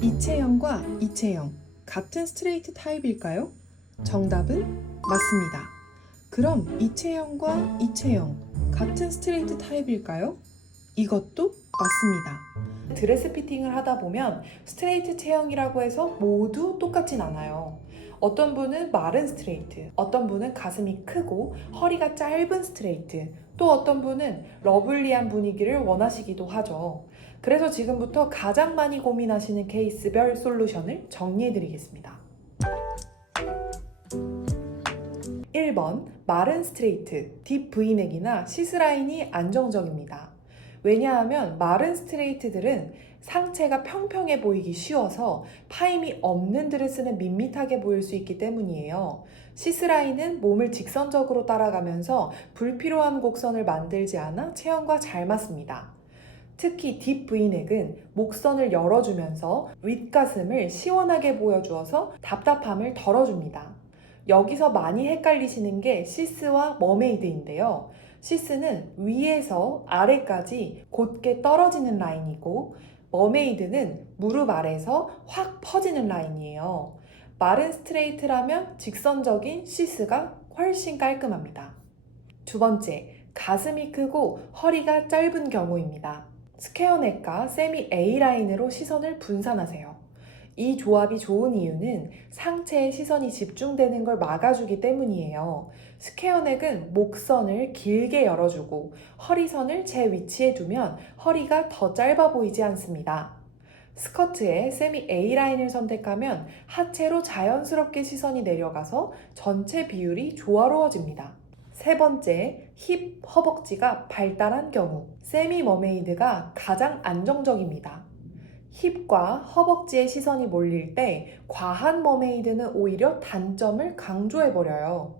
이채영과 이채영 같은 스트레이트 타입일까요? 정답은 맞습니다. 그럼 이채영과 이채영 같은 스트레이트 타입일까요? 이것도 맞습니다. 드레스 피팅을 하다 보면 스트레이트 체형이라고 해서 모두 똑같진 않아요. 어떤 분은 마른 스트레이트, 어떤 분은 가슴이 크고 허리가 짧은 스트레이트, 또 어떤 분은 러블리한 분위기를 원하시기도 하죠. 그래서 지금부터 가장 많이 고민하시는 케이스별 솔루션을 정리해 드리겠습니다. 1번 마른 스트레이트, 딥 V넥이나 시스라인이 안정적입니다. 왜냐하면 마른 스트레이트들은 상체가 평평해 보이기 쉬워서 파임이 없는 드레스는 밋밋하게 보일 수 있기 때문이에요. 시스라인은 몸을 직선적으로 따라가면서 불필요한 곡선을 만들지 않아 체형과 잘 맞습니다. 특히 딥 V넥은 목선을 열어주면서 윗가슴을 시원하게 보여주어서 답답함을 덜어줍니다. 여기서 많이 헷갈리시는 게 시스와 머메이드인데요. 시스는 위에서 아래까지 곧게 떨어지는 라인이고 머메이드는 무릎 아래에서 확 퍼지는 라인이에요. 마른 스트레이트라면 직선적인 시스가 훨씬 깔끔합니다. 두 번째, 가슴이 크고 허리가 짧은 경우입니다. 스퀘어넥과 세미 A라인으로 시선을 분산하세요. 이 조합이 좋은 이유는 상체에 시선이 집중되는 걸 막아주기 때문이에요. 스퀘어넥은 목선을 길게 열어주고 허리선을 제 위치에 두면 허리가 더 짧아 보이지 않습니다. 스커트에 세미 A라인을 선택하면 하체로 자연스럽게 시선이 내려가서 전체 비율이 조화로워집니다. 세 번째, 힙 허벅지가 발달한 경우 세미 머메이드가 가장 안정적입니다. 힙과 허벅지에 시선이 몰릴 때 과한 머메이드는 오히려 단점을 강조해버려요.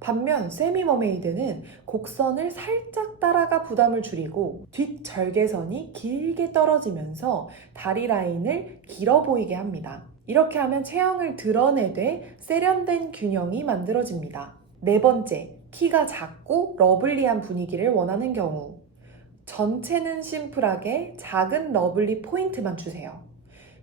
반면 세미 머메이드는 곡선을 살짝 따라가 부담을 줄이고 뒷 절개선이 길게 떨어지면서 다리 라인을 길어 보이게 합니다. 이렇게 하면 체형을 드러내되 세련된 균형이 만들어집니다. 네 번째, 키가 작고 러블리한 분위기를 원하는 경우 전체는 심플하게 작은 러블리 포인트만 주세요.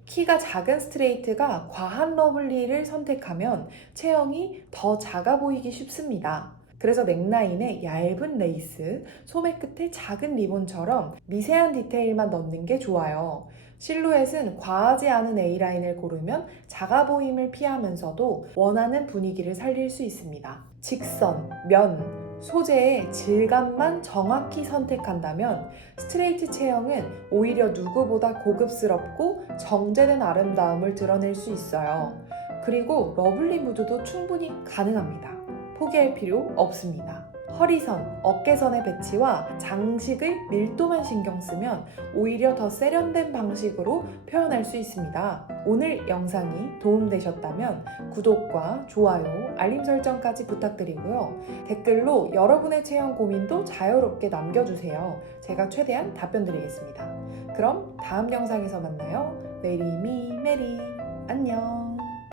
키가 작은 스트레이트가 과한 러블리를 선택하면 체형이 더 작아 보이기 쉽습니다. 그래서 넥라인에 얇은 레이스, 소매 끝에 작은 리본처럼 미세한 디테일만 넣는 게 좋아요. 실루엣은 과하지 않은 A라인을 고르면 작아 보임을 피하면서도 원하는 분위기를 살릴 수 있습니다. 직선, 면, 소재의 질감만 정확히 선택한다면 스트레이트 체형은 오히려 누구보다 고급스럽고 정제된 아름다움을 드러낼 수 있어요. 그리고 러블리 무드도 충분히 가능합니다. 포기할 필요 없습니다. 허리선, 어깨선의 배치와 장식의 밀도만 신경 쓰면 오히려 더 세련된 방식으로 표현할 수 있습니다. 오늘 영상이 도움되셨다면 구독과 좋아요, 알림 설정까지 부탁드리고요. 댓글로 여러분의 체형 고민도 자유롭게 남겨주세요. 제가 최대한 답변 드리겠습니다. 그럼 다음 영상에서 만나요. 메리 미 메리 안녕.